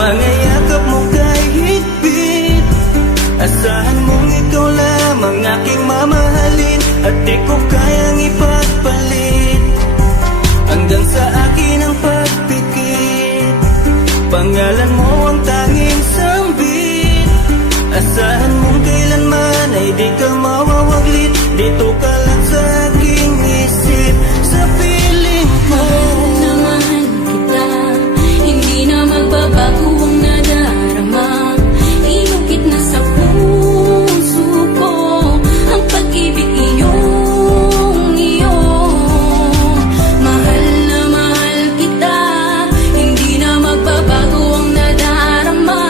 mga yakap mo kay higpit. Asahan mong ikaw lamang aking mamahalin, at di ko kayang ipagpalit hanggang sa akin ang pagpikit. Pangalan mo ang tanging sambit. Asahan mong kailanman ay di ka mawawaglit. Dito ka lang sa aking isip, sa piling ko. Mahal kita, hindi na magbabago ang nadarama. Inukit na sa puso ko ang pag-ibig iyong iyo. Mahal na mahal kita, hindi na magbabago ang nadarama.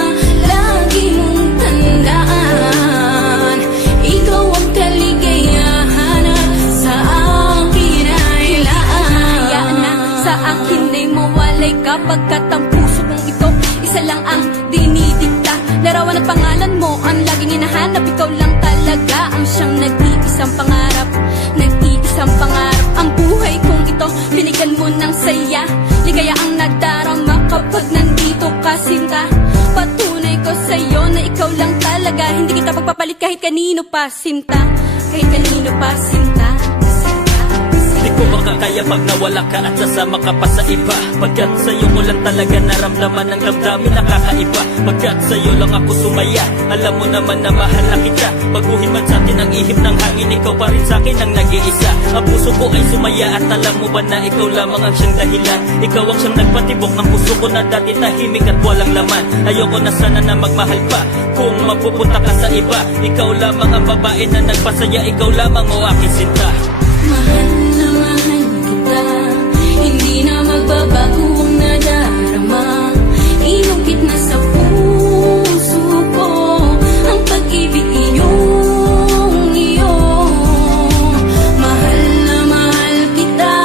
Lagi mong tandaan, ikaw ang kaligayahan sa akin ay laan. Hayaan na sa akin ay mawalay kapagkat ang puso kong ito isa lang ang dinidikta. Larawan at pangalan mo ang laging hinahanap. Ikaw lang talaga ang siyang nag-iisang pangarap. Nag-iisang pangarap ang buhay kong ito. Binigyan mo ng saya, ligaya ang nadarama kapag nandito ka, sinta. Patunay ko sa'yo na ikaw lang talaga. Hindi kita pagpapalit kahit kanino pa, sinta. Kahit kanino pa, sinta. Di ko makakaya pag nawala ka at sasama ka pa sa iba. Pagkat sa'yo ko lang talaga naramdaman ang damdamin nakakaiba. Pagkat sa'yo lang ako sumaya, alam mo naman na mahal na kita. Baguhin man sa atin ang ihip ng hangin, ikaw pa rin sa'kin ang nag-iisa. Ang puso ko ay sumaya at alam mo ba na ikaw lamang ang siyang dahilan. Ikaw ang siyang nagpatibok ng puso ko na dati tahimik at walang laman. Ayoko na sana na magmahal pa kung mapupunta ka sa iba. Ikaw lamang ang babae na nagpasaya, ikaw lamang o aking sinta. Mahal na mahal kita, hindi na magbabago ang nadarama. Inukit na sa puso ko ang pag-ibig iyong iyo. Mahal na mahal kita,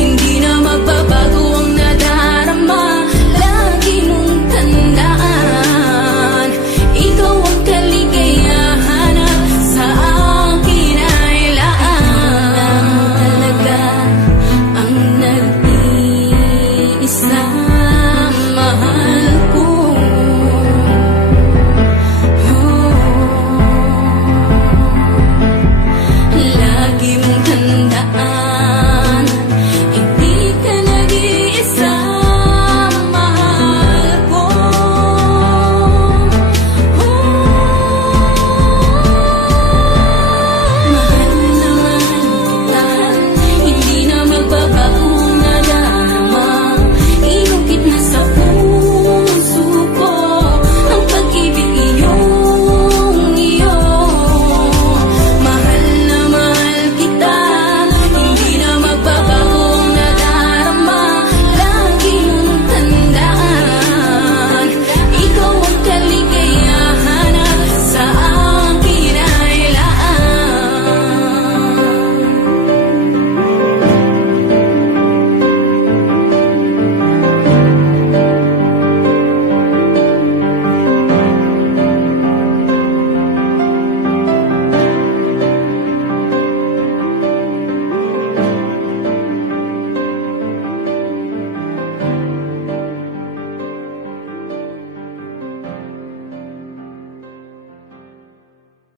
hindi na magbabago ang nadarama. Lagi mong tandaan, ikaw ang kaligayahan sa akin ay laan. Talaga ang nag-iisang mahal.